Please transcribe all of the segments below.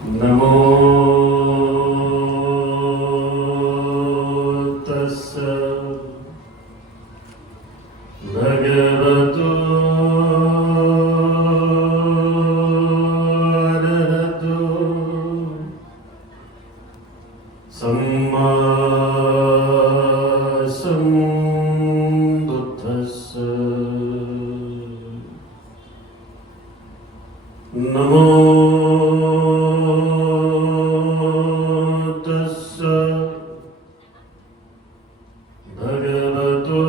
नमो तस्स भगवतो अरहतो सम्मा सम्बुद्धस्स। नमो भगवतो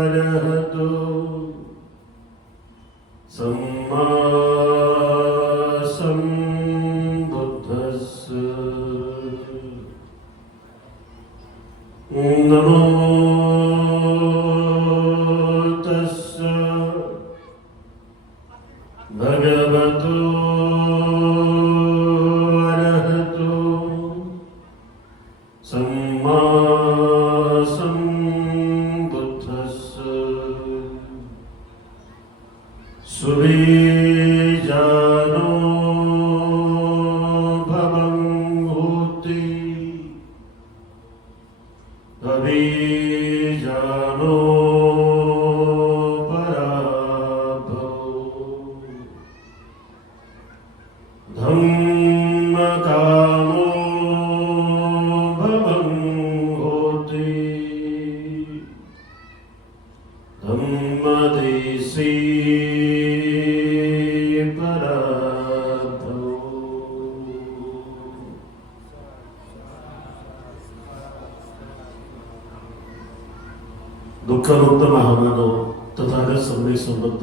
अरहतो सम्मा सम्बुद्धस्स। नमो तस्स भगवतो अरहतो सम्मा सम्बुद्धस्स। सुबीजानो भवं होति भवीजानो पराभवो। धम्मकामो भवं होति धम्मदेशी पराभवो। दुःखमुक्त महामानव तथागत सम्यक संबंध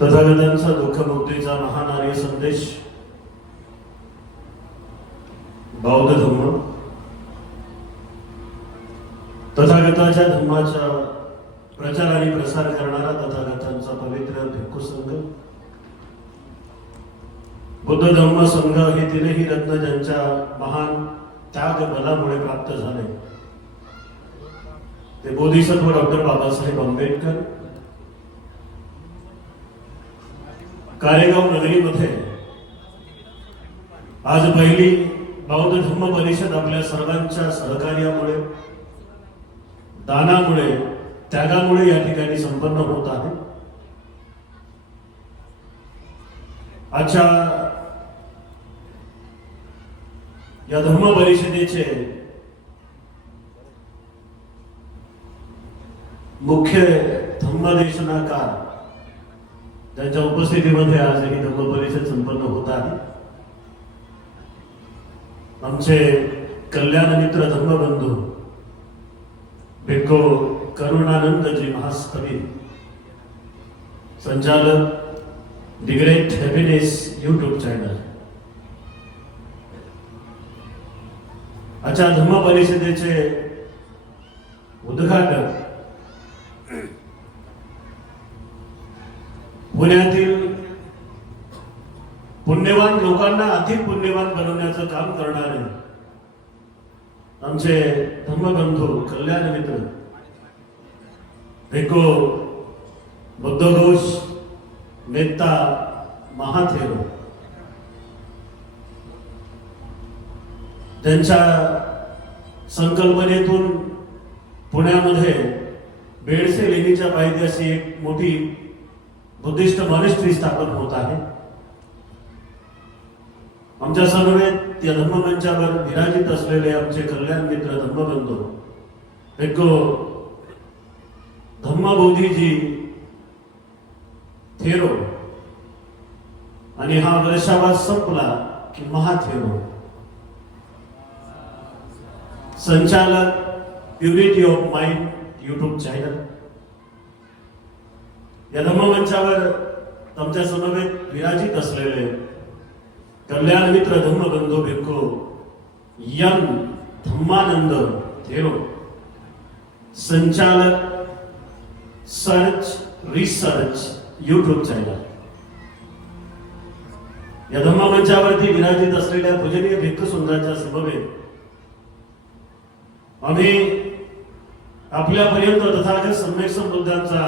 तथागतांचा दुःखमुक्तीचा महानार्य संदेश बौद्ध धम्म तथागताच्या धम्माचा प्रचार आणि प्रसार करणारा तथागतांचा पवित्र भिक्खू संघ बुद्ध धम्म संघ हे तीनही रत्न ज्यांच्या महान त्याग बलामुळे प्राप्त झाले ते बोधिसत्व डॉक्टर बाबासाहेब आंबेडकर कारेगाव नगरीमध्ये आज पहिली बौद्ध धम्म परिषद आपल्या सर्वांच्या सहकार्यामुळे दानामुळे त्यागामुळे या ठिकाणी संपन्न होत आहे। आजच्या या धम्म परिषदेचे मुख्य धम्मदेशनाकार ज्यांच्या उपस्थितीमध्ये आज ही धम्म परिषद संपन्न होत आहे आमचे कल्याण मित्र धम्मबंधू भिक्खू करुणानंदजी महास्थवी संचालक the great happiness YouTube channel. आजच्या धम्म परिषदेचे उद्घाटन पुण्यातील पुण्यवान लोकांना अधिक पुण्यवान बनवण्याचं काम करणारे आमचे धम्मबंधू कल्याण मित्र भिक्खू बुद्धघोष मेत्ता महाथेरो त्यांच्या संकल्पनेतून पुण्यामध्ये बेडसे लेणीच्या पायथ्याशी एक मोठी बुद्धिस्ट मॉनेस्ट्री स्थापन होत आहे। आमच्या समवेत या धम्ममंचावर विराजित असलेले आमचे कल्याण मित्र धम्मबंधू भिक्खू धम्मबोधीजी थेरो आणि हा वर्षावा संपला की महाथेरो संचालक purity of mind YouTube channel. या धम्ममंचावर आमच्या समवेत विराजित असलेले कल्याण मित्र धम्मबंधू भिक्खू यम धम्मानंद थेरो संचालक सर्च रिसर्च यूट्यूब चॅनल। या धम्ममंचावरती विराजित असलेल्या पूजनीय भिक्खू सुंदराच्या समवेत आम्ही आपल्यापर्यंत तथागत सम्यक संबुद्धांचा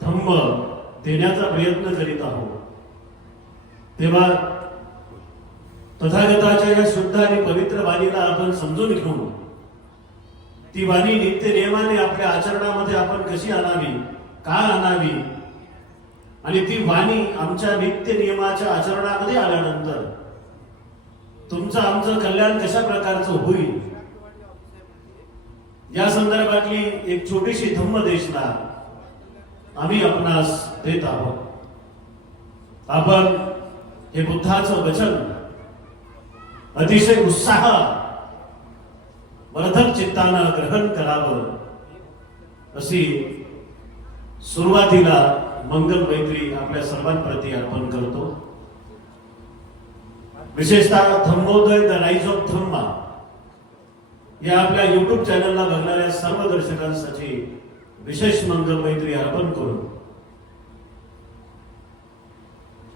धम्म देण्याचा प्रयत्न करीत आहोत, तेव्हा तथागताच्या या शुद्ध आणि पवित्र वाणीला आपण समजून घेऊन ती वाणी नित्य नियमाने आपल्या आचरणामध्ये आपण कशी आणावी, का आणावी, आणि ती वाणी आमच्या नित्य नियमाच्या आचरणामध्ये आल्यानंतर तुमचं आमचं कल्याण कशा प्रकारचं होईल या संदर्भातली एक छोटीशी धम्मदेशना आम्ही आपणास देत आहोत. आपण हे बुद्धाचं वचन अतिशय उत्साह वर्धक चित्तानं ग्रहण करावं अशी सुरुवातीला मंगल मैत्री आपल्या सर्वांप्रती अर्पण करतो. विशेषतः धम्मोदय द राईज ऑफ धम्मा या आपल्या युट्यूब चॅनलला बघणाऱ्या सर्व दर्शकांसाठी विशेष मंगल मैत्री अर्पण करून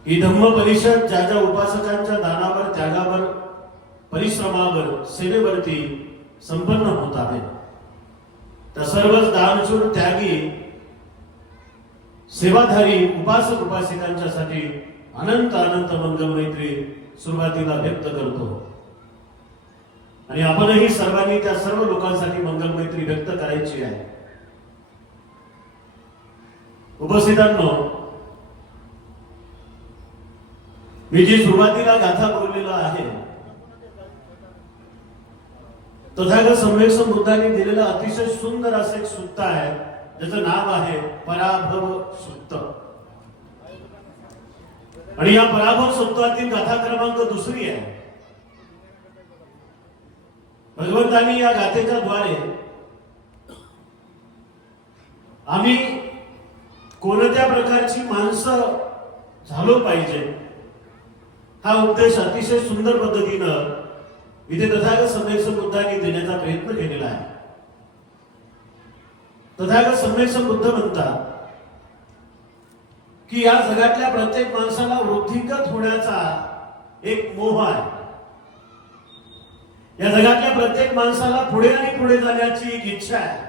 ही धम्म परिषद ज्या ज्या उपासकांच्या दानावर, त्यागावर, परिश्रमावर, सेवेवरती संपन्न होत आहे त्या सर्वच दानशूर, त्यागी, सेवाधारी उपासक उपासिकांच्यासाठी अनंत अनंत मंगल मैत्री सुरुवातीला व्यक्त करतो. आणि आपणही सर्वांनी त्या सर्व लोकांसाठी मंगल मैत्री व्यक्त करायची आहे. उपस्थितांनो, मी जी सुरुवातीला गाथा बोललेला आहे तथागत सम्यक बुद्धांनी दिलेलं अतिशय सुंदर असं एक सूक्त आहे ज्याचं नाव आहे पराभव सूक्त. आणि या पराभव सूक्तातील गाथा क्रमांक 2 आहे. भगवंतांनी या गाथेच्या द्वारे आम्ही कोणत्या प्रकारची माणसं झालो पाहिजे हा उपदेश अतिशय सुंदर पद्धतीनं इथे तथागत सम्यक बुद्धांनी देण्याचा प्रयत्न केलेला आहे. तथागत सम्यक बुद्ध म्हणतात की या जगातल्या प्रत्येक माणसाला वृद्धिंगत होण्याचा एक मोह आहे. या जगातल्या प्रत्येक माणसाला पुढे आणि पुढे जाण्याची एक इच्छा आहे.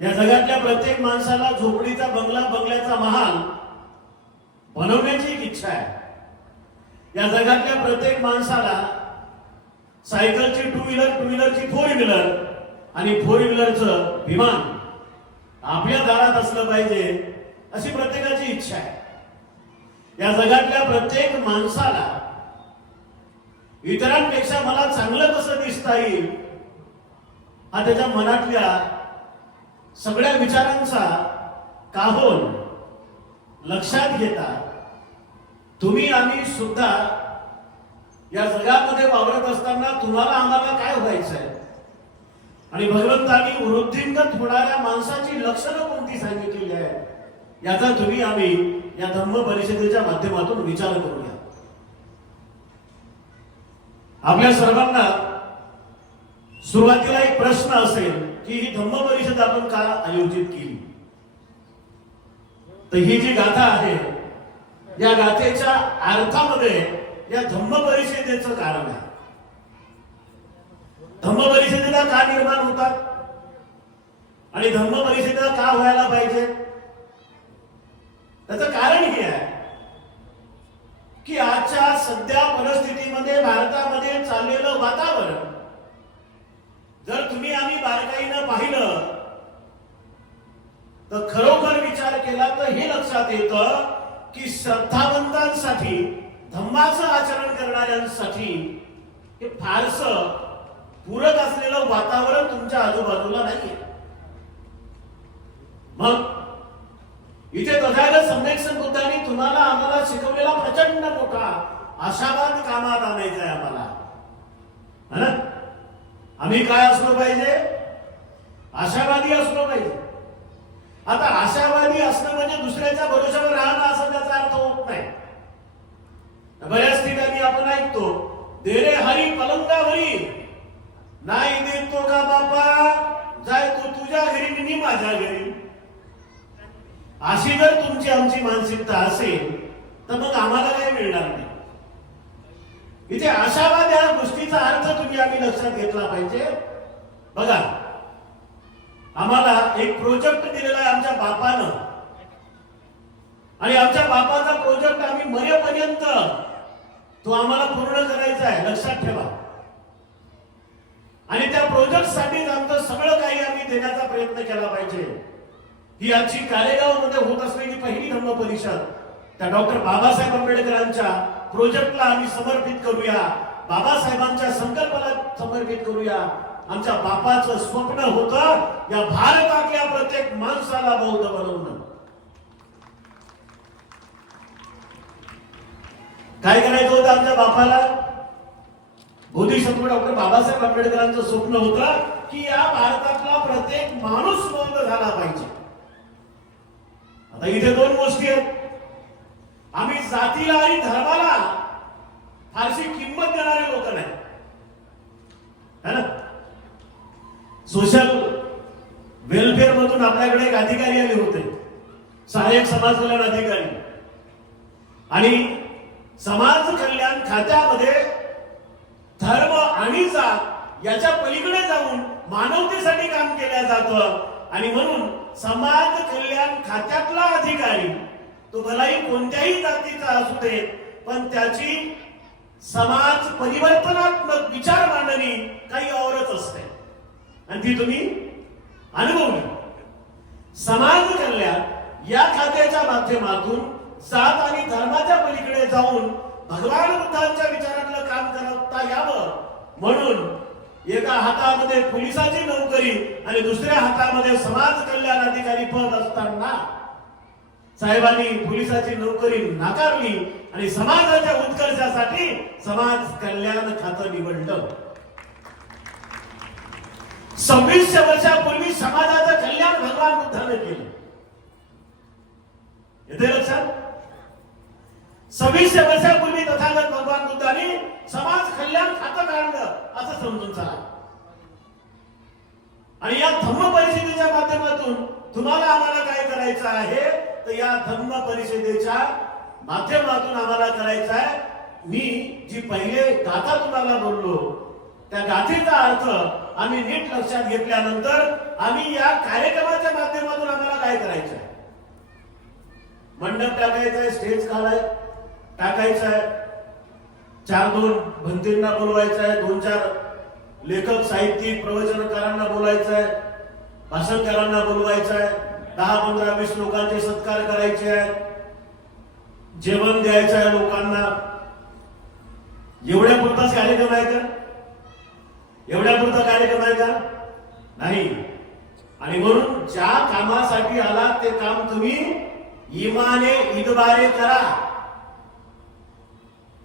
या जगातल्या प्रत्येक माणसाला झोपडीचा बंगला, बंगल्याचा महाल बनवण्याची एक इच्छा आहे. या जगातल्या प्रत्येक माणसाला सायकलची 2 व्हीलर, 2 व्हीलरची 4 व्हीलर आणि 4 व्हीलरचं विमान आपल्या दारात असलं पाहिजे अशी प्रत्येकाची इच्छा आहे. या जगातल्या प्रत्येक माणसाला इतरांपेक्षा मला चांगलं कसं दिसता येईल हा त्याच्या मनातल्या सगळ्या विचारांचा काहोल लक्षात घेता तुम्ही आम्ही सुद्धा या जगामध्ये वावरत असताना तुम्हाला आम्हाला काय व्हायचंय आणि भगवंतांनी वृद्धिंगत होणाऱ्या माणसाची लक्षणं कोणती सांगितलेली आहे याचा तुम्ही आम्ही या धम्म परिषदेच्या माध्यमातून विचार करूया. आपल्या सर्वांना सुरुवातीला एक प्रश्न असेल की ही धम्म परिषद आपण का आयोजित केली. तर ही जी गाथा आहे या गाथेच्या अर्थामध्ये या धम्म परिषदेचं कारण आहे. धम्म परिषदेला का निर्माण होतात आणि धम्म परिषदेला का व्हायला पाहिजे त्याचं कारण हे आहे की आजच्या सध्या परिस्थितीमध्ये भारतामध्ये चाललेलं वातावरण जर तुम्ही आम्ही बारकाईनं पाहिलं तर खरोखर विचार केला तर हे लक्षात येतं की श्रद्धावंतांसाठी, धम्माचं आचरण करणाऱ्यांसाठी हे फारसं पूरक असलेलं वातावरण तुमच्या आजूबाजूला नाहीये. मग इथे तथागत सम्यक बुद्धांनी तुम्हाला आम्हाला शिकवलेला प्रचंड मोठा आशावाद कामात आणायचा आहे आम्हाला. आम्ही काय असलो पाहिजे? आशावादी असलो पाहिजे. आता आशावादी असणं म्हणजे दुसऱ्याच्या भरोशावर राहणं असं त्याचा अर्थ होत नाही. बऱ्याच ठिकाणी आपण ऐकतो दे रे हरी पलंगावरी नाही देतो का बापा जाय तू तुझ्या घरी मी माझ्या घरी. अशी जर तुमची आमची मानसिकता असेल तर मग आम्हाला काही मिळणार नाही. इथे आशावाद या गोष्टीचा अर्थ तुम्ही आम्ही लक्षात घेतला पाहिजे. बघा आम्हाला एक प्रोजेक्ट दिलेला आहे आमच्या बापानं आणि आमच्या बापाचा प्रोजेक्ट आम्ही मरेपर्यंत तो आम्हाला पूर्ण करायचा आहे, लक्षात ठेवा. आणि त्या प्रोजेक्ट साठी आमचं सगळं काही आम्ही देण्याचा प्रयत्न केला पाहिजे. ही आजची कारेगाव मध्ये होत असलेली पहिली धम्म परिषद त्या डॉक्टर बाबासाहेब आंबेडकरांच्या प्रोजेक्टला आम्ही समर्पित करूया, बाबासाहेबांच्या संकल्पाला समर्पित करूया. आमच्या बापाचं स्वप्न होतं या भारतातल्या प्रत्येक माणसाला बौद्ध बनवणं. काय करायचं होतं आमच्या बापाला? बोधिसत्व डॉक्टर बाबासाहेब आंबेडकरांचं स्वप्न होतं की या भारतातला प्रत्येक माणूस बौद्ध झाला पाहिजे. आता इथे दोन गोष्टी आहेत. आम्ही जातीला आणि धर्माला फारशी किंमत देणारे लोक नाही, है ना. सोशल वेलफेअर मधून आपल्याकडे एक अधिकारी आले होते, सहाय्यक समाज कल्याण अधिकारी. आणि समाज कल्याण खात्यामध्ये धर्म आणि जात याच्या पलीकडे जाऊन मानवतेसाठी काम केलं जातं. आणि म्हणून समाज कल्याण खात्यातला अधिकारी तो भलाही कोणत्याही जातीचा असू दे, पण त्याची समाज परिवर्तनात्मक विचार मांडणी काही औरच असते आणि ती तुम्ही अनुभवली. समाज कल्याण या खात्याच्या माध्यमातून जात आणि धर्माच्या पलीकडे जाऊन भगवान बुद्धांच्या विचारातलं काम करता यावं म्हणून एका हातामध्ये पोलिसाची नोकरी आणि दुसऱ्या हातामध्ये समाज कल्याण अधिकारी पद असताना साहेबांनी पोलिसाची नोकरी नाकारली आणि समाजाच्या उत्कर्षासाठी समाज कल्याण खातं निवडलं. 26 वर्षापूर्वी समाजाचं कल्याण भगवान बुद्धाने केलं. येते लक्षात? 26 वर्षापूर्वी तथागत भगवान बुद्धाने समाज कल्याण खातं काढलं असं समजून चला. आणि या धम्म परिषदेच्या माध्यमातून तुम्हाला आम्हाला काय करायचं आहे, तर या धम्म परिषदेच्या माध्यमातून आम्हाला करायचं आहे, मी जी पहिले गाथा तुम्हाला बोललो त्या गाथेचा अर्थ आम्ही नीट लक्षात घेतल्यानंतर आम्ही या कार्यक्रमाच्या माध्यमातून आम्हाला काय करायचं आहे, मंडप टाकायचं आहे, स्टेज टाकायचं आहे, 4-2 भंतींना बोलवायचं आहे, 2-4 लेखक साहित्यिक प्रवचनकारांना बोलायचं आहे, भाषणकारांना बोलवायचं आहे, 10-15-20 लोकांचे सत्कार करायचे आहेत, जेवण द्यायचं आहे लोकांना. एवढ्या पुरताच कार्यक्रम आहे का? एवढ्या पुरता कार्यक्रम आहे का? नाही. आणि म्हणून ज्या कामासाठी आला ते काम तुम्ही इमाने इतबारे करा.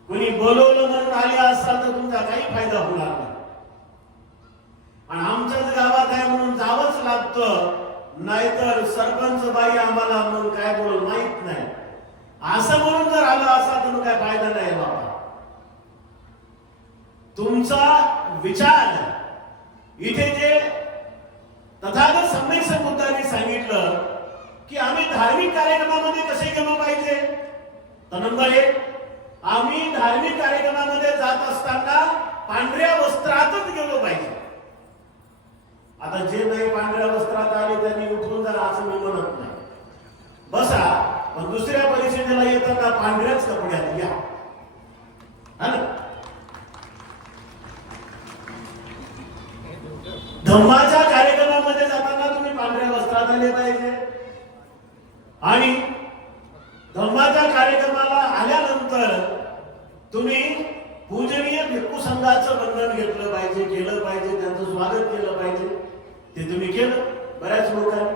कोणी बोलवलं म्हणून आले असताल तर तुमचा काही फायदा होणार नाही. आणि आमच्याच गावात आहे म्हणून जावंच लागतं, नाहीतर सरपंच बाई आम्हाला म्हणून काय बोल माहित नाही असं म्हणून जर आलं असता तर काय फायदा नाही बाबा. तुमचा विचार इथे जे तथागत सम्यक संबुद्धांनी सांगितलं की आम्ही धार्मिक कार्यक्रमामध्ये कसे गेलो पाहिजे, तर नंबर 1 आम्ही धार्मिक कार्यक्रमामध्ये जात असताना पांढऱ्या वस्त्रातच गेलो पाहिजे. आता जे नाही पांढऱ्या वस्त्रात आले त्यांनी उठून जरा असं मी म्हणत नाही, बसा, पण दुसऱ्या परिषदेला येताना पांढऱ्याच कपड्यात या, है ना. धम्माच्या कार्यक्रमामध्ये जाताना तुम्ही पांढऱ्या वस्त्रात आले पाहिजे. आणि धम्माच्या कार्यक्रमाला आल्यानंतर तुम्ही पूजनीय भिक्खू संघाचं बंधन घेतलं पाहिजे, केलं पाहिजे, त्यांचं स्वागत केलं पाहिजे. ते तुम्ही केलं बऱ्याच लोकांनी.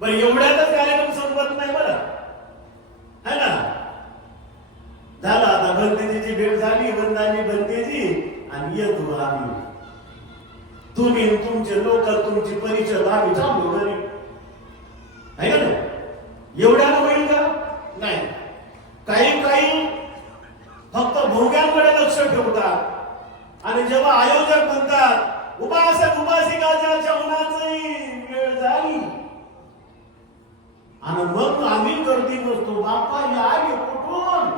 बरं, एवढ्यातच कार्यक्रम संपत नाही बरं, है ना. झालं आता बंदीची भेट झाली, बंदानी बंदीची, आणि येतो आम्ही, तुम्ही तुमचे लोक तुमची परिचय आम्ही चाललो घरी, आहे का नाही. एवढ्याला होईल का? नाही. काही फक्त भोंग्यांकडे लक्ष ठेवतात आणि जेव्हा आयोजक म्हणतात उपासक उपासिकाच्या जेवणाची वेळ झाली आणि मग आम्ही गर्दी नसतो, बाप्पा या कुठून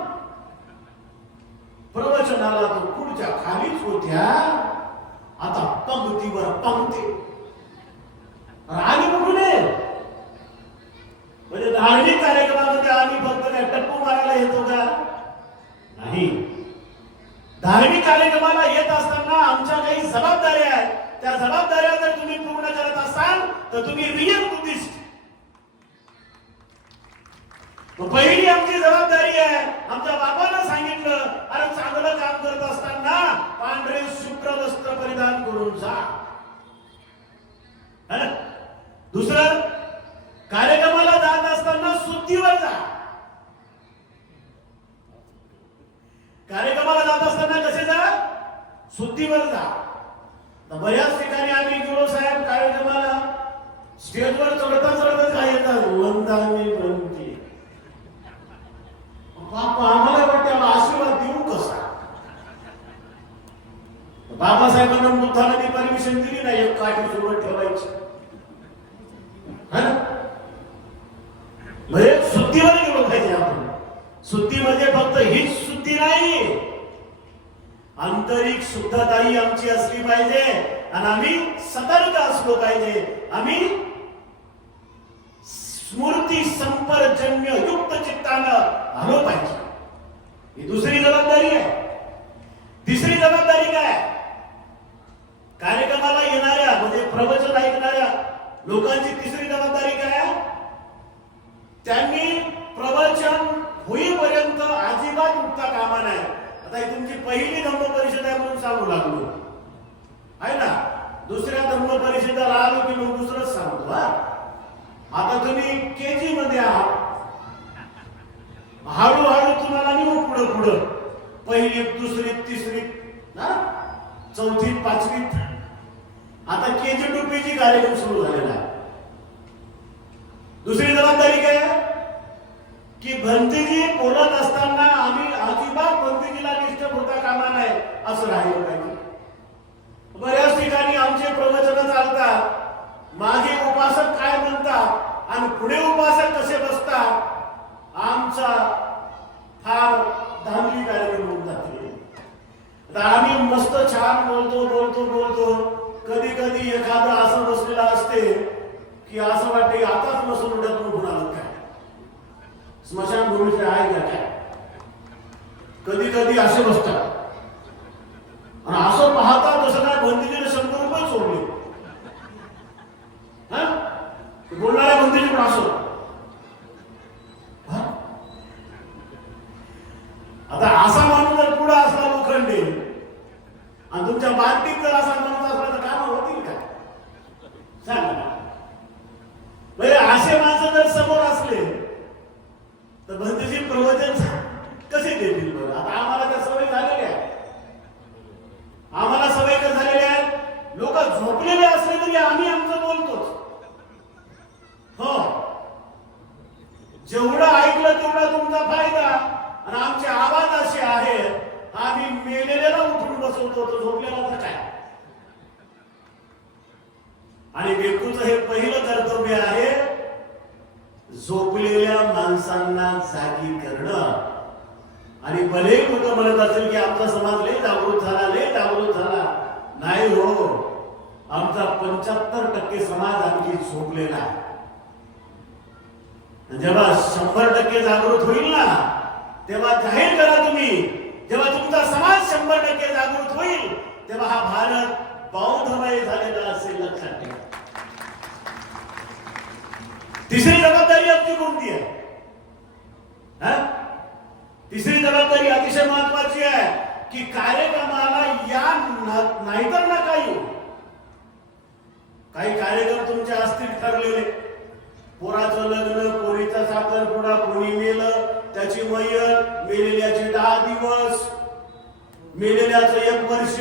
प्रवचनाला तो खुर्च्या खालीच होत्या, आता पंक्तीवर पंक्ती आली कुठून, म्हणजे धार्मिक कार्यक्रमामध्ये आम्ही फक्त काय टप्पू मारायला येतो का? नाही. धार्मिक कार्यक्रमाला येत असताना आमच्या काही जबाबदाऱ्या आहेत. त्या जबाबदाऱ्या जर तुम्ही पूर्ण करत असाल तर तुम्ही रिअल बुद्धिस्ट. पहिली आमची जबाबदारी आहे, आमच्या बाबांना सांगितलं, अरे चांगलं काम करत असताना पांढरे शुभ्र वस्त्र परिधान करून जा. दुसरं, कार्यक्रमाला जात असताना शुद्धीवर जा. कार्यक्रमाला जात असताना कसे जा? शुद्धीवर जा. बऱ्याच ठिकाणी आम्ही गेलो साहेब कार्यक्रमाला, स्टेजवर चढता चढता काय येतात, वंदाने बनते. बापा आम्हाला वाटते आशीर्वाद देऊ कसा? बाबासाहेबांना बुद्धाने ती परमिशन दिली नाही एक काठी सोबत ठेवायची. म्हणजे शुद्धीवर गेलो पाहिजे आपण. शुद्धी म्हणजे फक्त हीच शुद्धी नाही, आंतरिक शुद्धताही आमची असली पाहिजे आणि आम्ही सतर्क असलो पाहिजे. आम्ही स्मृती संपर्जन्य युक्त चित्तानं आलो पाहिजे. ही दुसरी जबाबदारी आहे. तिसरी जबाबदारी काय? कार्यक्रमाला येणाऱ्या म्हणजे प्रवचन ऐकणाऱ्या लोकांची तिसरी जबाबदारी काय? त्यांनी प्रवचन होईपर्यंत अजिबात उठता कामा नये. आता ही तुमची पहिली धम्म परिषद आहे म्हणून सांगू लागलो आहे ना. दुसऱ्या धम्म परिषदेला आलो की मग दुसरंच सांगतो. आता तुम्ही केजी मध्ये आहात, हळूहळू तुम्हाला निघू पुढं पुढं, पहिली दुसरी तिसरी चौथी पाचवीत. आता केजी टू पीजी कार्यक्रम सुरू झालेला आहे. दुसरी जबाबदारी काय? की भंतीजी बोलत असताना आम्ही अजिबात भंतीजीला डिस्टर्ब होता कामा नाही असं राहिलं पाहिजे. बऱ्याच ठिकाणी आमचे प्रवचन चालतात, मागे उपासक काय म्हणतात आणि पुढे उपासक कसे बसतात, आमचा फार धांदली कार्यक्रम होऊन जाते. तर आम्ही मस्त छान बोलतो बोलतो बोलतो, कधी कधी एखादं असं बसलेलं असते की असं वाटते आताच बसून उठत उठून आलं काय, स्मशान भूमीचे आहे का काय. कधी कधी असे बसतात आणि असं पाहतात जसं काय बंदीने 100 रुपये सोडले. बोलणाऱ्या बंदीने पण असं. आता असा माणूस जर पुढे असला लोखंडे आणि तुमच्या बालटीत जर असा माणूस असला तर काम होतील का? सांगा. म्हणजे असे माणसं जर समोर असले तर भंतीजी प्रवचन कसे देतील बरं? आता आम्हाला त्या सवय झालेल्या आहे. आम्हाला सवय का झालेल्या आहेत, लोक झोपलेले असले तरी आम्ही आमचं बोलतोच. हो, जेवढं ऐकलं तेवढा तुमचा फायदा. आणि आमचे आवाज असे आहेत, आम्ही मेलेल्याला उठून बसवतो तर झोपलेला तर काय. आणि बेकूचं हे पहिलं कर्तव्य आहे, झोपलेल्या माणसांना जागी करणं. आणि भले लोक म्हणत असेल की आमचा समाज लय जागृत झाला, लय जागृत झाला. नाही हो, आमचा 75% समाज आणखी झोपलेला आहे. जेव्हा 100% जागृत होईल ना, तेव्हा जाहीर करा तुम्ही, जेव्हा तुमचा समाज 100% जागृत होईल तेव्हा हा भारत बौद्धमय झालेला असेल, लक्षात ठेवा. तिसरी जबाबदारी आपली कोणती आहे? तिसरी जबाबदारी अतिशय महत्वाची आहे की कार्यक्रमाला या नाहीतर नका येऊ. काही कार्यक्रम तुमचे असतील ठरलेले, पोराचं लग्न, पोरीचा साखरपुडा, कोणी मेलं त्याची मयत, मेलेल्याचे 10 दिवस, मेलेल्याचं 1 वर्ष.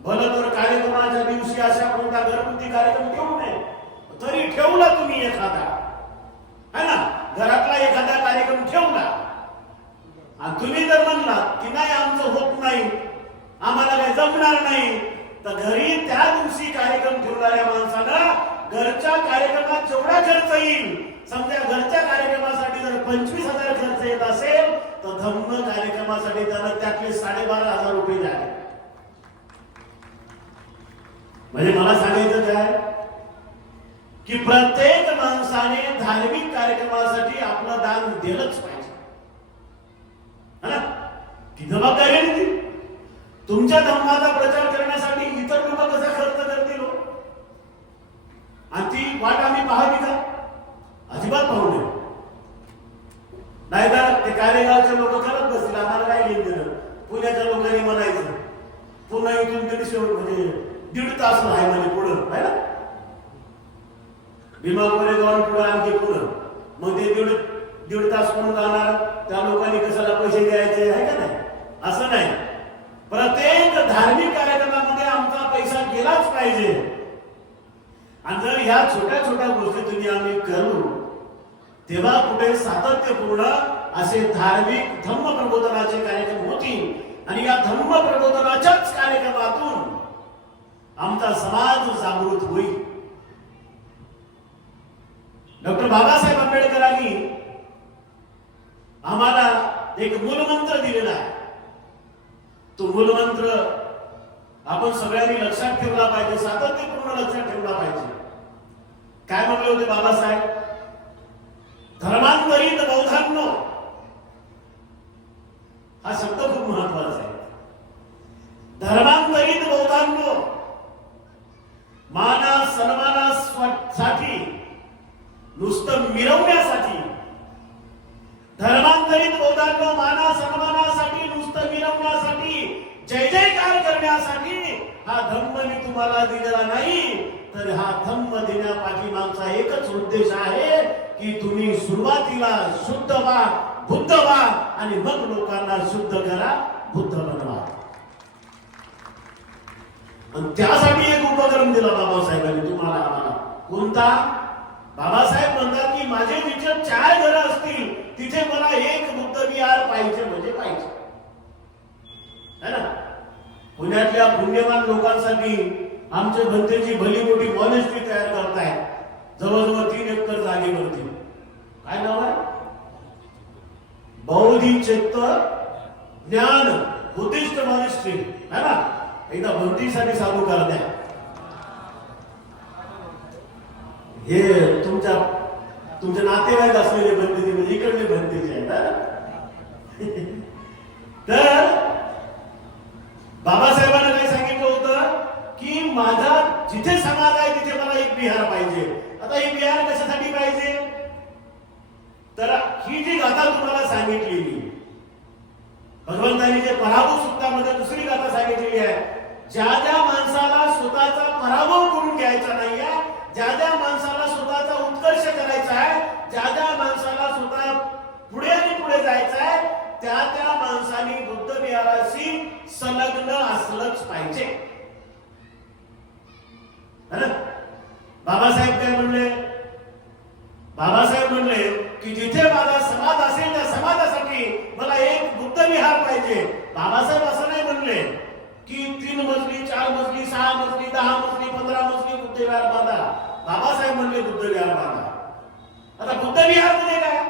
भलं तर कार्यक्रमाच्या दिवशी अशा कोणता घरगुती कार्यक्रम ठेवू नये, तरी ठेवला तुम्ही एखादा, है ना, घरातला एखादा कार्यक्रम ठेवला आणि तुम्ही जर म्हणलात की नाही आमचं होत नाही, आम्हाला काही जमणार नाही, तर घरी त्या दिवशी कार्यक्रम ठेवणाऱ्या माणसाला घरच्या कार्यक्रमात जेवढा खर्च येईल, समजा घरच्या कार्यक्रमासाठी जर 25,000 खर्च येत असेल तर धम्म कार्यक्रमासाठी त्याला त्यातले 12,500 रुपये झाले. म्हणजे मला सांगायचं काय की प्रत्येक माणसा माणसाने धार्मिक कार्यक्रमासाठी आपलं दान दिलंच पाहिजे, है ना? ती जबाबदारी आहे ती. तुमच्या धर्माचा प्रचार करण्यासाठी इतर लोक कसा खर्च करतील हो? आणि ती वाट आम्ही पाहावी का? अजिबात पाहू नये. नाहीतर ते कार्यगावचे लोक करत बसतील, आम्हाला काय घेऊन दिलं. पुण्याच्या लोकांनी म्हणायचं पुन्हा इथून 150 म्हणजे 1.5 तास आहे म्हणजे पुढं, आहे ना? भीमा कोरेगाव पुढं आणखी पुढं, मग ते 1.5 तास कोण जाणार? त्या लोकांनी कशाला पैसे द्यायचे, आहे का नाही? असं नाही. प्रत्येक धार्मिक कार्यक्रमामध्ये आमचा पैसा गेलाच पाहिजे. आणि जर ह्या छोट्या छोट्या गोष्टी तुम्ही आम्ही करू, तेव्हा कुठे सातत्यपूर्ण असे धार्मिक धम्म प्रबोधनाचे कार्यक्रम होतील. आणि या धम्म प्रबोधनाच्याच कार्यक्रमातून आमचा समाज जागृत होईल. डॉक्टर बाबासाहेब आंबेडकरांनी आम्हाला एक मूलमंत्र दिलेला आहे. तो मूलमंत्र आपण सगळ्यांनी लक्षात ठेवला पाहिजे, सातत्यपूर्ण लक्षात ठेवला पाहिजे. काय म्हणले होते बाबासाहेब? धर्मांतरित बौद्धांनो, हा शब्द खूप महत्वाचा आहे. धर्मांतरित बौद्धांनो, माना सन्मानासाठी, नुसतं मिरवण्यासाठी, धर्मांतरित बौद्धांनो माना सन्मानासाठी, नुसतं मिरवण्यासाठी, जय जयकार करण्यासाठी हा धम्म मी तुम्हाला दिलेला नाही. तर हा धम्म देण्यापाठीमागचा एकच उद्देश आहे की तुम्ही सुरुवातीला शुद्ध व्हा, बुद्ध व्हा आणि मग लोकांना शुद्ध करा, बुद्ध बनवा. आणि त्यासाठी एक उपक्रम दिला बाबासाहेबांनी तुम्हाला आम्हाला. कोणता? बाबासाहेब म्हणतात की माझे जिथे 4 घरं असतील तिथे मला एक बुद्ध विहार पाहिजे म्हणजे पाहिजे, है ना? पुण्यातल्या पुण्यवान लोकांसाठी आमच्या भंतेची भली मोठी मॉनेस्ट्री तयार करतायत, जवळजवळ 3 एकर जागेवरती. काय नाव आहे? बौद्धिचित्त ज्ञान बुद्धिस्ट मॉनेस्ट्री, है ना? एकदा भंतीसाठी चालू करा द्या. हे तुमच्या नातेवाईक असलेले भंतीचे म्हणजे इकडले भंतीचे आहेत. तर बाबासाहेबांना काय सांगितलं होतं की माझा जिथे समाज आहे तिथे मला एक विहार पाहिजे. आता ही विहार कशासाठी पाहिजे? तर ही जी गाथा तुम्हाला सांगितली मी, भगवंतांनी जे पराभव सूक्तामध्ये दुसरी गाथा सांगितलेली आहे, ज्या ज्या माणसाला स्वतःचा पराभव करून घ्यायचा नाहीये, ज्या ज्या माणसाला स्वतःचा उत्कर्ष करायचा आहे, ज्या ज्या माणसाला स्वतः पुढे आणि पुढे जायचं आहे, त्या त्या माणसाने बुद्ध विहाराशी संलग्न असलंच पाहिजे. बाबासाहेब काय म्हणले? बाबासाहेब म्हणले की जिथे माझा समाज असेल त्या समाजासाठी मला एक बुद्ध विहार पाहिजे. बाबासाहेब असं नाही म्हणले की 3 मजली 4 मजली 6 मजली 10 मजली 15 मजली बुद्ध विहार बांधा. बाबासाहेब म्हणले बुद्ध विहार बांधा. आता बुद्ध विहार म्हणजे काय?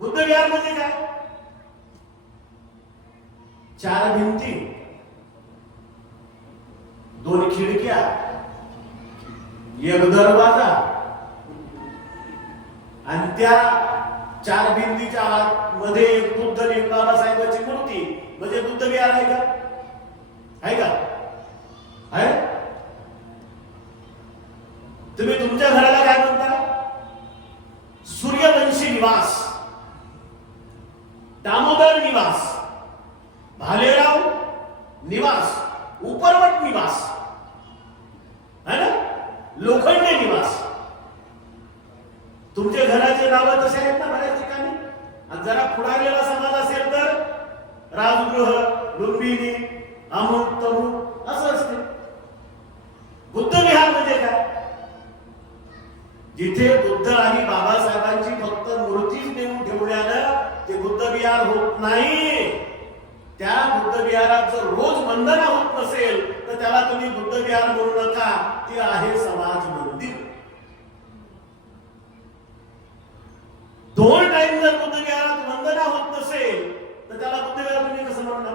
बुद्ध विहार म्हणजे काय? 4 भिंती, 2 खिडक्या, 1 दरवाजा आणि त्या 4 भिंतीच्या आतमध्ये एक बुद्ध आणि बाबासाहेबांची मूर्ती म्हणजे बुद्ध विहार आहे का? आहे का? आहे? तुम्ही तुमच्या घराला काय म्हणता? सूर्यवंशी निवास, दामोदर निवास, भालेराव निवास, उपरवट निवास, है ना? लोखंडे निवास. तुमच्या घराचे नाव तसे आहेत ना बऱ्याच ठिकाणी. आणि जरा पुढारलेला समाज असेल तर राजगृह, लुंबिनी, अमुक तमुक असं असते. बुद्ध विहार म्हणजे काय? जिथे बुद्ध आणि बाबासाहेबांची फक्त मूर्तीच नेऊन ठेवल्यानं ते बुद्ध विहार होत नाही. त्या बुद्ध विहारात जर रोज वंदना होत नसेल तर त्याला तुम्ही बुद्ध विहार म्हणू नका, ते आहे समाज मंदिर. 2 टाइम जर बुद्ध विहारात वंदना होत नसेल तर त्याला बुद्ध विहार तुम्ही कसं म्हणणार?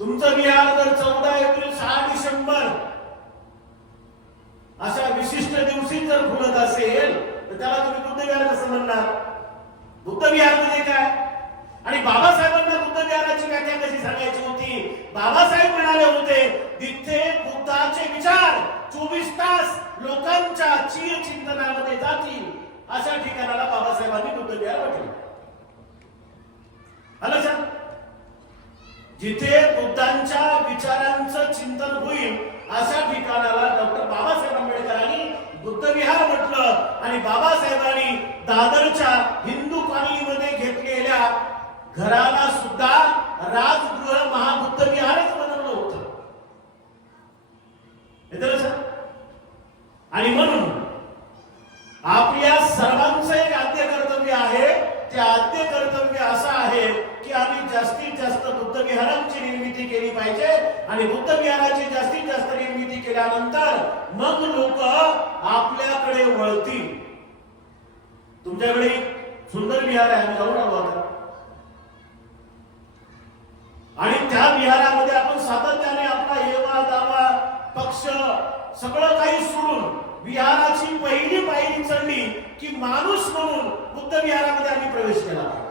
तुमचं विहार जर 14 एप्रिल 6 डिसेंबर म्हणणार? बुद्ध विहार म्हणजे काय? आणि बाबासाहेबांना बुद्ध विहाराची व्याख्या कशी सांगायची होती? बाबासाहेब म्हणाले होते, तिथे बुद्धाचे विचार 24 तास लोकांच्या चिर चिंतनामध्ये जातील, अशा ठिकाणाला बाबासाहेबांनी बुद्ध विहार म्हटले. आलं? जिथे बुद्धांच्या विचारांचं चिंतन होईल अशा ठिकाणाला डॉक्टर बाबासाहेब आंबेडकरांनी बुद्ध विहार म्हटलं. आणि बाबासाहेबांनी दादरच्या हिंदू कॉलनीमध्ये घेतलेल्या घराला सुद्धा राजगृह महाबुद्ध विहारच बनवलं होतं. आणि म्हणून आपल्या सर्वांचं एक आद्य कर्तव्य आहे. ते आद्य कर्तव्य असं आहे की आम्ही जास्तीत जास्त बुद्ध विहारांची निर्मिती केली पाहिजे. आणि बुद्ध विहाराची जास्तीत जास्त निर्मिती केल्यानंतर मग लोक आपल्याकडे वळतील. तुमच्याकडे सुंदर विहार आहे, जाऊन आलो आता. आणि त्या विहारामध्ये आपण सातत्याने आपला येवा दावा पक्ष सगळं काही सोडून विहाराची पहिली पायरी चढली की माणूस म्हणून बुद्ध विहारामध्ये आम्ही प्रवेश केला पाहिजे.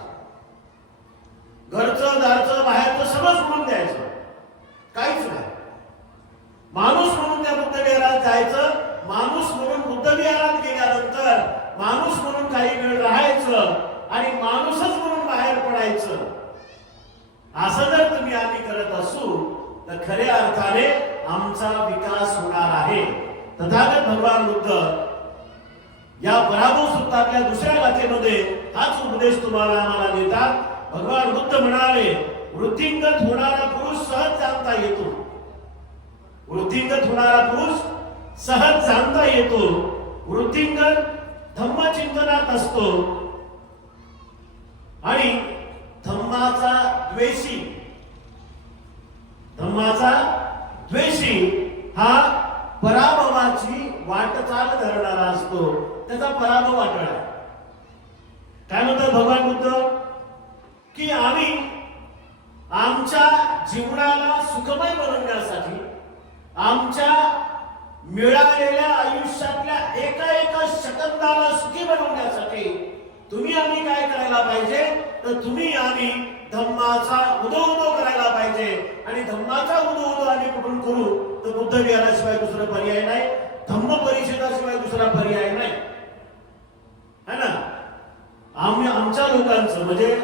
घरचं दारचं बाहेरचं सगळं सोडून द्यायचं, काहीच नाही. माणूस म्हणून त्या बुद्ध विहारात जायचं. माणूस म्हणून बुद्ध विहारात गेल्यानंतर माणूस म्हणून काही वेळ राहायचं आणि माणूसच म्हणून बाहेर पडायचं. असं जर तुम्ही आम्ही करत असू तर खऱ्या अर्थाने आमचा विकास होणार आहे. तथागत भगवान बुद्ध या पराभव सूत्रातल्या दुसऱ्या गाथेमध्ये हाच उपदेश तुम्हाला आम्हाला देतात. भगवान बुद्ध म्हणाले, वृद्धिंगत होणारा पुरुष सहज जाणता येतो. वृद्धिंगत होणारा पुरुष सहज जाणता येतो. वृद्धिंगत धम्मचिंतनात असतो आणि धम्माचा द्वेषी हा पराभवाची वाटचाल धरणारा असतो. त्याचा पराभव वाटला. काय म्हणतात भगवान बुद्ध? की आम्ही आमच्या जीवनाला सुखमय बनवण्यासाठी, आमच्या मिळालेल्या आयुष्यातल्या एका सेकंदाला सुखी बनवण्यासाठी आम्ही काय करायला पाहिजे? तर आम्ही धम्माचा उदो करायला पाहिजे. आणि धम्माचा उदो आम्ही कुठून करू? तर बुद्ध विहाराशिवाय दुसरा पर्याय नाही, धम्म परिषदाशिवाय दुसरा पर्याय नाही, है ना? आम्ही आमच्या लोकांचं म्हणजे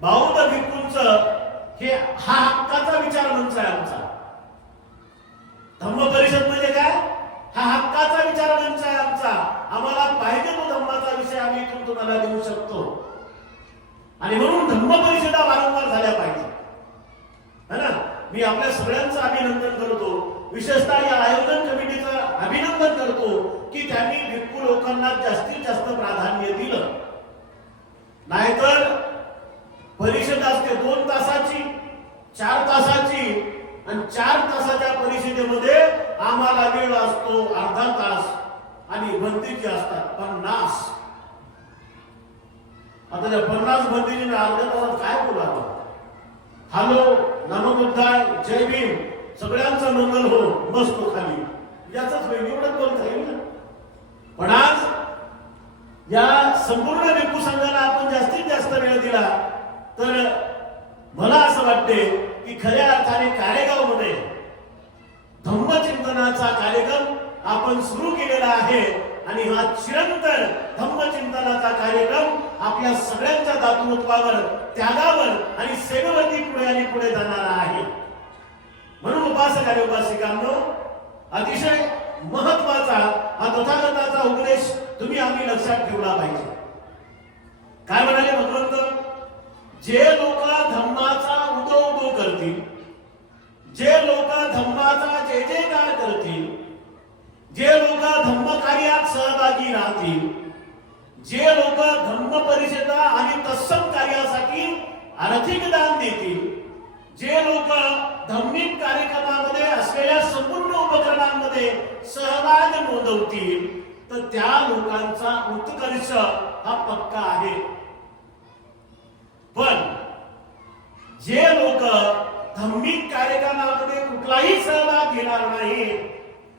बौद्ध भिक्खूंचं हे हा हक्काचा विचार मंच आहे आमचा. धम्म परिषद म्हणजे काय? हा हक्काचा विचार मंच आहे आमचा. आम्हाला पाहिजे तो धम्माचा विषय आम्ही इथून तुम्हाला देऊ शकतो. आणि म्हणून धम्म परिषदा वारंवार झाल्या पाहिजे, है ना? मी आपल्या सगळ्यांचं अभिनंदन करतो, विशेषतः या आयोजन कमिटीचं अभिनंदन करतो की त्यांनी भिक्खू लोकांना जास्तीत जास्त प्राधान्य दिलं. नाहीतर परिषद असते 2 तासाची, 4 तासाची, आणि 4 तासाच्या परिषदेमध्ये आम्हाला वेळ असतो अर्धा तास आणि बंदीचे असतात 50. आता त्या 50 बंदीने अर्ध्या तासात काय बोलावं? हॅलो, नमो बुद्धाय, जय भीम, सगळ्यांचं मंगल हो, बसतो खाली, याच वेळ एवढंच बोलता येईल ना. पण आज या संपूर्ण भिक्खू संघाला आपण जास्तीत जास्त वेळ दिला तर मला असं वाटते की खऱ्या अर्थाने कारेगाव मध्ये धम्मचिंतनाचा कार्यक्रम आपण सुरू केलेला आहे. आणि हा चिरंतर धम्मचिंतनाचा कार्यक्रम आपल्या सगळ्यांच्या दातृत्वावर, त्यागावर आणि सेवेवरती पुढे आणि पुढे जाणारा आहे. म्हणून उपासक आणि उपासिकांनो, अतिशय महत्वाचा हा तथागताचा उपदेश आम्ही लक्षात ठेवला पाहिजे. काय म्हणाले भगवंत? जे लोक धम्माचा उदो करतील, जे लोक धम्माचा जय जयकार करतील, जे लोक धम्म कार्यात सहभागी राहतील, जे लोक धम्म परिषदा आणि तत्सम कार्यासाठी आर्थिक दान देतील, जे लोक धार्मिक कार्यक्रमामध्ये असलेल्या संपूर्ण उपकरणांमध्ये सहभाग नोंदवतील, तर त्या लोकांचा उत्कर्ष हा पक्का आहे. पण जे लोक धार्मिक कार्यक्रमामध्ये कुठलाही सहभाग घेणार नाही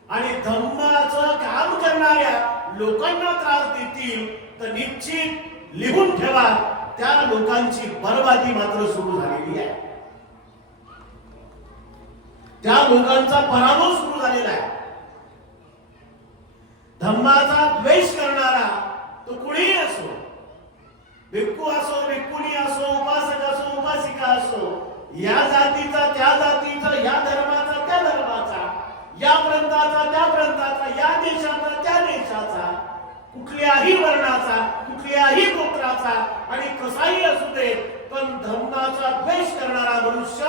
आणि धम्माचं काम करणाऱ्या लोकांना त्रास देतील तर निश्चित लिहून ठेवा, त्या लोकांची बर्बादी मात्र सुरू झालेली आहे. त्या लोकांचा पराभव सुरू झालेला आहे. धम्माचा द्वेष करणारा तो कुणीही असो, भिक्खू असो, भिक्खुनी असो, उपासक असो, उपासिका असो, या जातीचा त्या जातीचा, या धर्माचा त्या धर्माचा, या प्रांताचा त्या प्रांताचा, या देशाचा त्या देशाचा, कुठल्याही वर्णाचा, कुठल्याही गोत्राचा आणि कसाही असू दे, पण धम्माचा द्वेष करणारा मनुष्य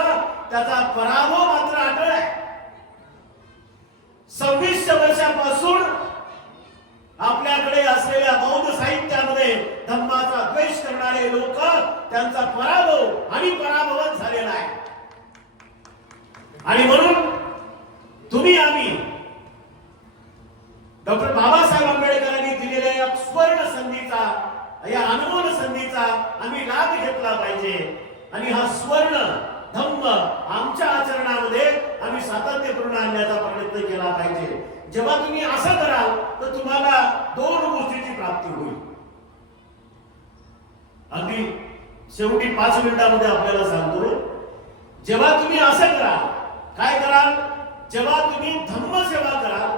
त्याचा पराभव मात्र अटळ आहे. 26 वर्षापासून आपल्याकडे असलेल्या बौद्ध साहित्यामध्ये धम्माचा द्वेष करणारे लोक, त्यांचा पराभव आणि पराभवच झालेला आहे. आणि म्हणून तुम्ही आम्ही डॉक्टर बाबासाहेब आंबेडकरांनी दिलेल्या या स्वर्ण संधीचा, या अनमोल संधीचा आम्ही लाभ घेतला पाहिजे. आणि हा स्वर्ण धम्म आमच्या आचरणामध्ये आम्ही सातत्यपूर्ण आणण्याचा प्रयत्न केला पाहिजे. जेव्हा तुम्ही असं कराल तर तुम्हाला 2 गोष्टीची प्राप्ती होईल. अगदी शेवटी 5 मिनिटांमध्ये आपल्याला सांगतो, जेव्हा तुम्ही असं कराल, काय कराल, जेव्हा तुम्ही धम्मसेवा कराल.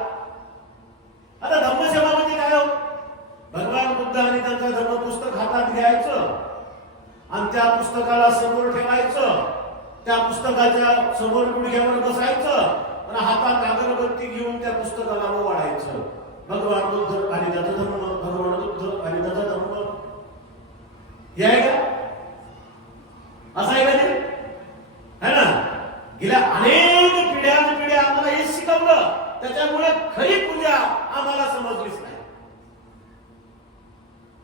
आता धम्मसेवा म्हणजे काय हो? भगवान बुद्ध आणि त्यांचं धम्म पुस्तक हातात घ्यायचं आणि त्या पुस्तकाला समोर ठेवायचं, त्या पुस्तकाच्या समोर गुडघ्यावर बसायचं आणि हातात अगरबत्ती घेऊन त्या पुस्तकाला ओवाळायचं. भगवान बुद्ध आणि त्याचा धम्म, भगवान बुद्ध आणि त्याचा धम्म. हे आहे का? असं आहे का ते? है ना? गेल्या अनेक पिढ्या आम्हाला हे शिकवलं, त्याच्यामुळे खरी पूजा आम्हाला समजलीच नाही.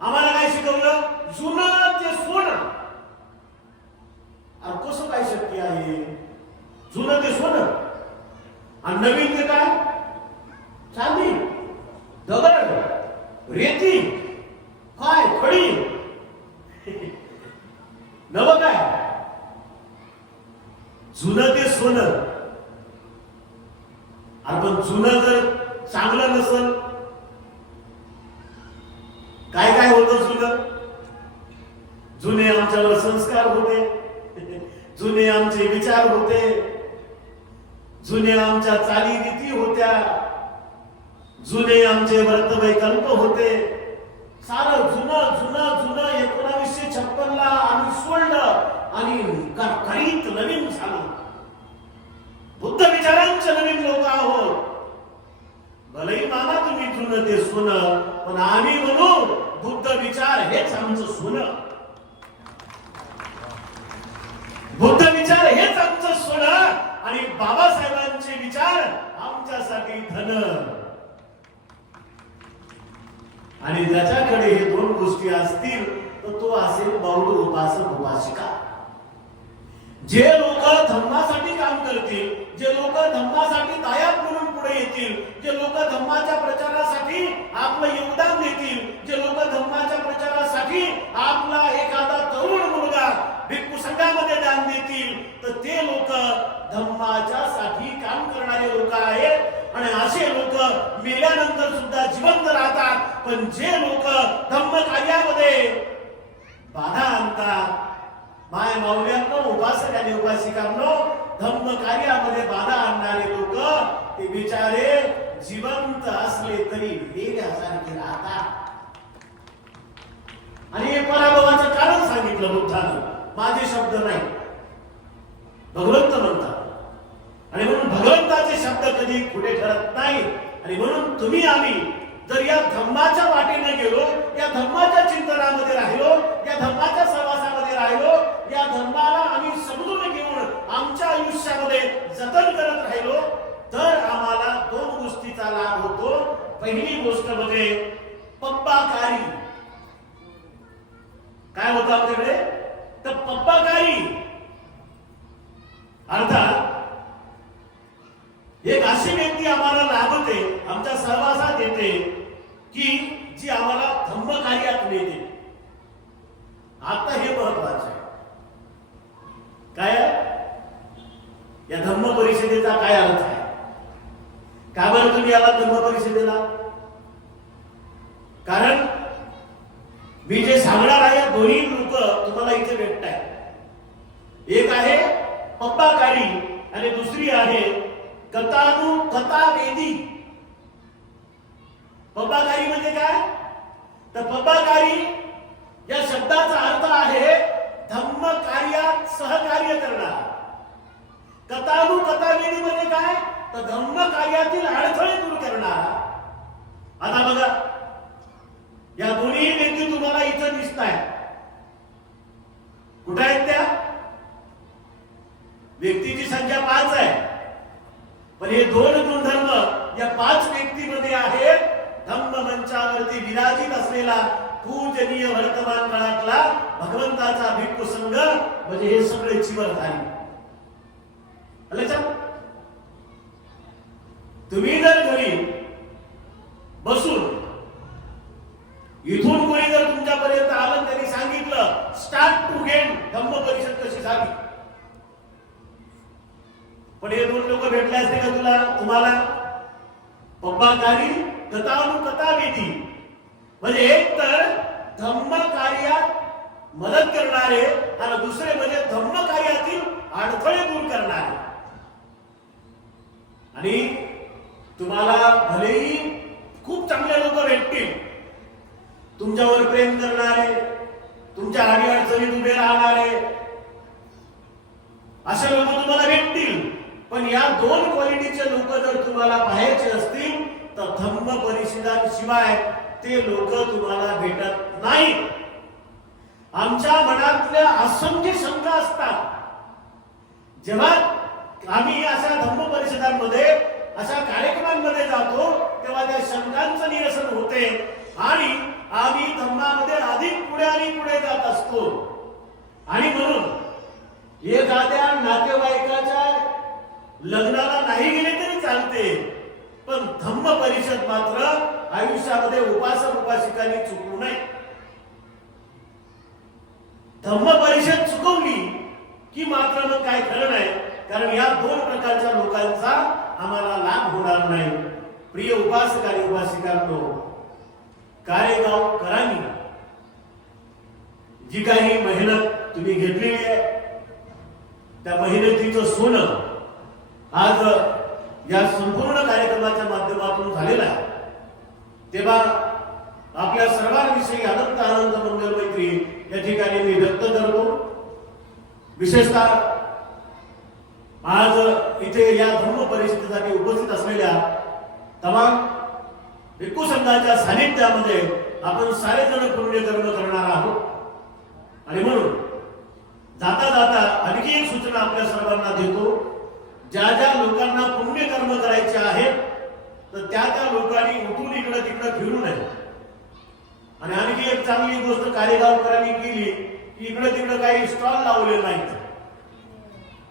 आम्हाला काय शिकवलं? जुनं ते सोनं. आणि कसं काय शक्य आहे? जुनं ते सोनं आणि नवीन ते काय? चांदी, दगड, रेती, काय खडी, नवं काय? जुनं ते सोनं. आपण जुनं जर चांगलं नसल, काय काय होतं जुनं? जुने आमच्यावर संस्कार होते, जुने आमचे विचार होते, जुने आमच्या चालीरीती होत्या, जुने आमचे वर्तवैकल्प होते. सारं जुनं जुनं जुनं 1956 ला आम्ही सोडलं आणि काहीच नवीन झालं. बुद्ध विचारांचे नवीन लोक आहोत. भलेही माना तुम्ही जुनं ते सोनं, पण आम्ही म्हणू बुद्ध विचार हेच आमचं सोनं. बुद्ध विचार हेच आमचं सोनं आणि बाबासाहेबांचे विचार आमच्यासाठी धन. आणि ज्याच्याकडे हे 2 गोष्टी असतील तर तो असेल बौद्ध उपासक उपासिका. जे लोक धम्मासाठी काम करतील, जे लोक धम्मासाठी दायाद म्हणून पुढे येतील, जे लोक धम्माच्या प्रचारासाठी आपलं योगदान देतील, जे लोक धम्माच्या प्रचारासाठी आपला एखादा तरुण मुलगा भिक्खू संघामध्ये दान देतील, तर ते लोक धम्माच्या साठी काम करणारे लोक आहेत. आणि असे लोक मेल्यानंतर सुद्धा जिवंत राहतात. पण जे लोक धम्म कार्यामध्ये बाधा आणतात, माय माऊल्यांनो, उपासक आणि उपासिकांनो, धम्म कार्यामध्ये बाधा आणणारे लोक ते बिचारे जिवंत असले तरी वेड्यासारखे राहतात. आणि हे पराभवाचं कारण सांगितलं बुद्धानं, माझे शब्द नाही, भगवंत म्हणतात. आणि म्हणून भगवंताचे शब्द कधी खोटे ठरत नाही. आणि म्हणून तुम्ही आम्ही जर या धम्माच्या वाटेने गेलो, या धम्माच्या चिंतनामध्ये राहिलो, या धम्माच्या सहवासामध्ये राहिलो, या धर्माला आम्ही समजून घेऊन आमच्या आयुष्यामध्ये जतन करत राहिलो, तर आम्हाला 2 गोष्टीचा लाभ होतो. पहिली गोष्ट म्हणजे पब्बाकारी. काय होतं आमच्याकडे? तर पब्बाकारी अर्थात एक अशी व्यक्ती आम्हाला लाभते, आमच्या सहवासात येते, की जी आम्हाला धम्म कार्यात नेते. आता हे महत्वाचं आहे. काय या धम्म परिषदेचा काय अर्थ आहे? का बरं तुम्ही याला धम्म परिषदेला? कारण मी जे सांगणार आहे या दोन्ही लोक तुम्हाला इथे भेटत आहेत. एक आहे पब्बाकारी आणि दुसरी आहे कथावेदी. पब्बाकारी म्हणजे काय? तर पब्बाकारी या शब्दाचा अर्थ आहे धम्म कार्यात सहकार्य करणारा. कथावेदी म्हणजे काय? तर धम्म कार्यातील अडथळे दूर करणारा. आता बघा, या दोन्ही व्यक्ती तुम्हाला इथं दिसत आहेत. कुठे आहेत त्या? व्यक्तीची संख्या 5 आहे, पण हे दोन गुणधर्म या 5 व्यक्तीमध्ये आहेत. धम्म मंचावरती विराजित असलेला पूजनीय वर्तमान काळातला भगवंताचा भिक्खू संघ म्हणजे हे सगळे जीवनधारी. तुम्ही जर घरी बसून इथून कोणी जर तुमच्यापर्यंत आलं, त्यांनी सांगितलं स्टार्ट टू गेट धम्म परिषद कशी झाली, पण हे दोन लोक भेटले असते का तुम्हाला? पब्बाकारी कथावेदी म्हणजे एक तर धम्म कार्यात मदत करणारे आणि दुसरे म्हणजे धम्म कार्यातील अडथळे दूर करणारे. आणि तुम्हाला भलेही खूप चांगले लोक भेटतील, तुमच्यावर प्रेम करणारे, तुमच्या आडी अडचणीत उभे राहणारे असे लोक तुम्हाला भेटतील. पण या दोन क्वालिटीचे लोक जर तुम्हाला पाहायचे असतील तर धम्म परिषदांशिवाय ते लोक तुम्हाला भेटत नाहीत. आमच्या मनातल्या असंख्य शंका असतात. जेव्हा आम्ही अशा धम्म परिषदांमध्ये, अशा कार्यक्रमांमध्ये जातो, तेव्हा त्या शंकांचं निरसन होते आणि आम्ही धम्मामध्ये अधिक पुढे आणि पुढे जात असतो. आणि म्हणून एखाद्या नातेवाईकाच्या लग्नाला नाही गेले तरी चालते, पण धम्म परिषद मात्र आयुष्यामध्ये उपासक उपासिकांनी चुकवू नये. धम्म परिषद चुकवली की मात्र मग काय खरं नाही, कारण या दोन प्रकारच्या लोकांचा आम्हाला लाभ होणार नाही. प्रिय उपासक आणि उपासिकांनो, कार्यगावकरांनी जी काही मेहनत तुम्ही घेतलेली आहे, त्या मेहनतीचं सोनं आज या संपूर्ण कार्यक्रमाच्या माध्यमातून झालेला आहे. तेव्हा आपल्या सर्वांविषयी आनंद मंगल मैत्री या ठिकाणी मी व्यक्त करतो. विशेषतः आज इथे या धम्म परिषदेसाठी उपस्थित असलेल्या तमाम भिक्खू संघाच्या सानिध्यामध्ये आपण सारेजण पुण्यकर्म करणार आहोत. आणि म्हणून जाता जाता आणखी एक सूचना आपल्या सर्वांना देतो. ज्या ज्या लोकांना पुण्यकर्म करायचे आहेत तर त्या लोकांनी उठून इकडे तिकडे फिरू नये. आणि आणखी एक चांगली गोष्ट कार्यगावकरांनी केली की इकडे तिकडे काही स्टॉल लावले नाहीत,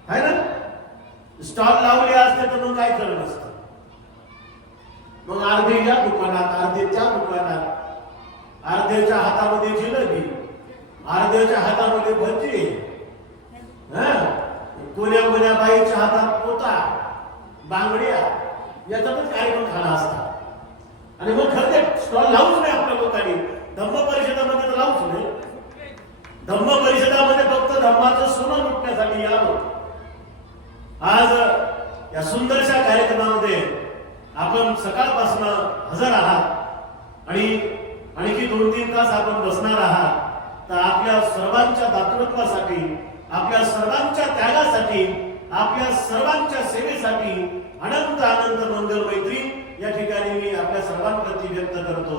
है ना? स्टॉल लावले असते तर मग काय करत नसतं. मग अर्धे या दुकानात, अर्धे त्या दुकानात, अर्ध्याच्या हातामध्ये जिलेबी, अर्ध्याच्या हातामध्ये भजी, कोण्या बाईच्या हातात पोता, बांगड्या, याचाच कार्यक्रम झाला असता. आणि मग खरं ते स्टॉल लावूच नाही आपल्या लोकांनी. धम्म परिषदामध्ये तर लावूच नाही. धम्म परिषदामध्ये फक्त धम्माचं सोनं लुटण्यासाठी यावं. आज या सुंदरशा कार्यक्रमामध्ये आपण सकाळपासून हजर आहात आणि आणखी 2-3 तास आपण बसणार आहात. तर आपल्या सर्वांच्या दातृत्वासाठी, आपल्या सर्वांच्या त्यागासाठी, आपल्या सर्वांच्या सेवेसाठी अनंत मंगल मैत्री या ठिकाणी मी आपल्या सर्वांप्रती व्यक्त करतो.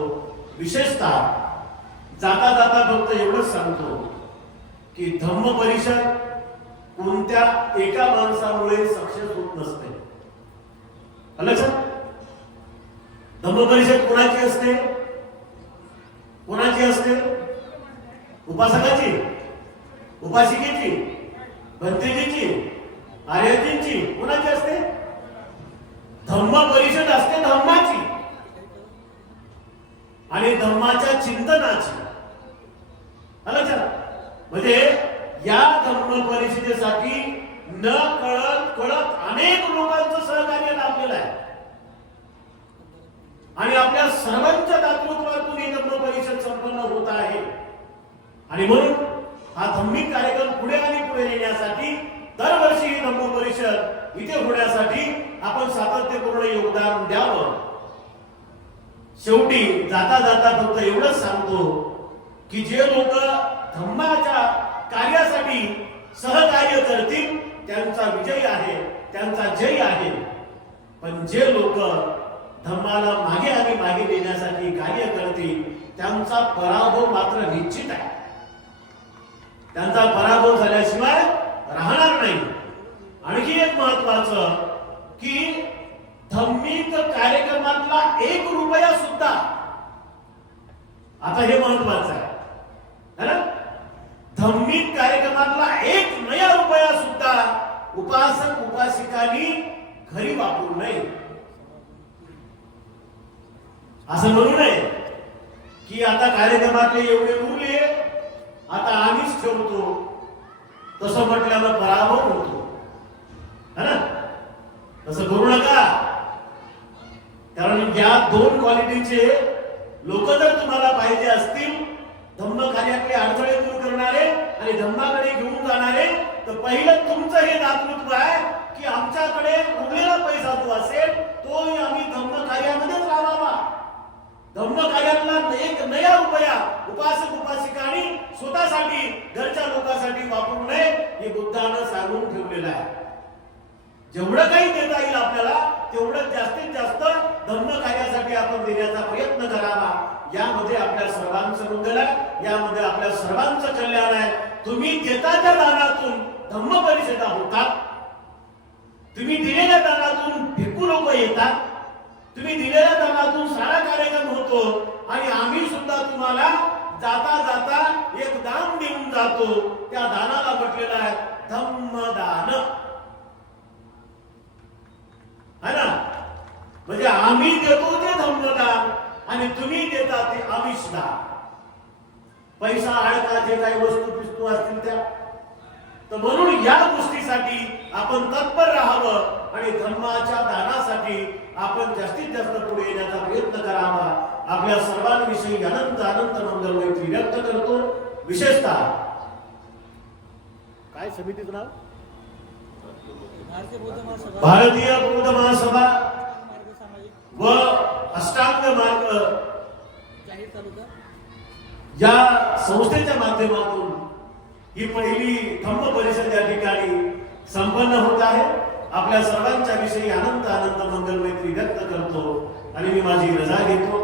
विशेषतः जाता जाता फक्त एवढंच सांगतो की धम्म परिषद कोणत्या एका माणसामुळे सक्सेस होत नसते. लक्षात? धम्म परिषद कोणाची असते? कोणाची असते? उपासकाची, उपासिकेची, भंतेजीची, आर्यजींची. कोणाची असते? धम्म परिषद असते धम्माची आणि धम्माच्या चिंतनाची. म्हणजे या धम्म परिषदेसाठी न कळत अनेक लोकांचं सहकार्य लाभलेलं आहे आणि आपल्या सर्वांच्या दातृत्वातून ही धम्म आणि म्हणून हा धार्मिक कार्यक्रम पुढे आणि पुढे नेण्यासाठी दरवर्षी ही धम्म परिषद इथे होण्यासाठी आपण सातत्यपूर्ण योगदान द्यावं. शेवटी जाता जाता फक्त एवढंच सांगतो की जे लोक धम्माच्या कार्यासाठी सहकार्य करतील त्यांचा विजय आहे, त्यांचा जय आहे. पण जे लोक धम्माला मागे आणि मागे नेण्यासाठी कार्य करतील त्यांचा पराभव मात्र निश्चित आहे. त्यांचा पराभव झाल्याशिवाय राहणार नाही. आणखी एक महत्वाचं की धार्मिक कार्यक्रमातला 1 रुपया सुद्धा, आता हे महत्वाचं आहे ना, धार्मिक कार्यक्रमातला 1 नया रुपया सुद्धा उपासक उपासिकांनी घरी वापरू नये. असं म्हणू नये की आता कार्यक्रमातले एवढे उरले आता आम्हीच ठेवतो, तसं म्हटल्यावर पराभव होतो है ना. तसं करू नका. कारण या 2 क्वालिटीचे लोक जर तुम्हाला पाहिजे असतील, धम्म कार्यातले अडथळे दूर करणारे आणि धम्माकडे घेऊन जाणारे, तर पहिलं तुमचं हे दातृत्व आहे की आमच्याकडे उरलेला पैसा जो असेल तोही आम्ही धम्म कार्यामध्येच लावावा. धम्म कार्यातला 1 नया रुपया उपासक उपासिकांनी स्वतःसाठी घरच्या लोकांसाठी वापरू नये हे बुद्धानं सांगून ठेवलेलं आहे. जेवढं काही देता येईल आपल्याला तेवढं जास्तीत जास्त धम्म कार्यासाठी आपण देण्याचा प्रयत्न करावा. यामध्ये आपल्या सर्वांचं मंगल आहे, यामध्ये आपल्या सर्वांचं कल्याण आहे. तुम्ही देताच्या दानातून धम्म परिषदा होतात. तुम्ही दिलेल्या दानातून भिक्खू लोक येतात. तुम्ही दिलेल्या दानातून सारा कार्यक्रम होतो आणि आम्ही सुद्धा तुम्हाला जाता जाता एक दान देऊन जातो. त्या दानाला म्हटलेलं आहे धम्मदान है ना. म्हणजे आम्ही देतो ते धम्मदान आणि तुम्ही देता ते आमिषदान. पैसा अडका जे काही वस्तू पिस्तू असतील त्या, तर म्हणून या गोष्टीसाठी आपण तत्पर राहावं आणि धर्माच्या दानासाठी आपण जास्तीत जास्त पुढे येण्याचा प्रयत्न करावा. आपल्या सर्वांविषयी अनंत अनंत मंगल मैत्री व्यक्त करतो. विशेषतः काय समितीचं नाव, भारतीय बौद्ध महासभा व अष्टांग मार्ग या संस्थेच्या माध्यमातून ही पहिली धम्म परिषद या ठिकाणी संपन्न होत आहे. आपल्या सर्वांच्या विषयी अनंत अनंत मंगल मैत्री व्यक्त करतो आणि मी माझी रजा घेतो.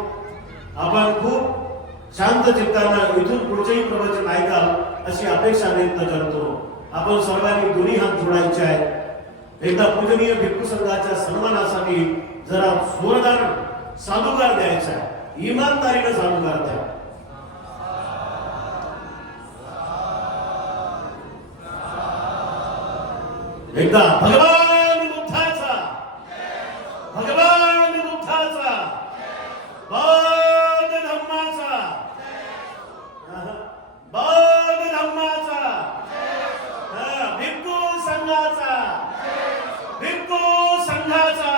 आपण खूप शांत चित्तानं इथून पुढचेही प्रवचन ऐकाल अशी अपेक्षा व्यक्त करतो. आपण सर्वांनी दोन्ही हात जोडायचे आहेत. एकदा पूजनीय भिक्खू संघाच्या सन्मानासाठी जरा जोरदार साधुकार द्यायचा आहे. इमानदारीने साधुकार द्या. एकदा भगवान बुद्धाचा, भगवान बुद्धाचा, बौद्ध धम्माचा, बौद्ध धम्माचा, भिक्खू संघाचा, भिक्खू संघाचा,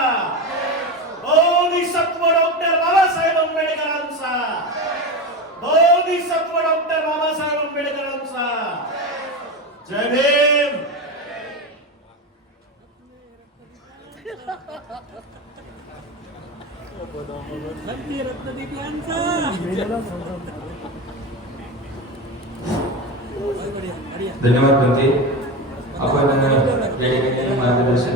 बोधिसत्व डॉक्टर बाबासाहेब आंबेडकरांचा, बोधिसत्व डॉक्टर बाबासाहेब आंबेडकरांचा. जय भीम. धन्यवाद. आपण या ठिकाणी मार्गदर्शन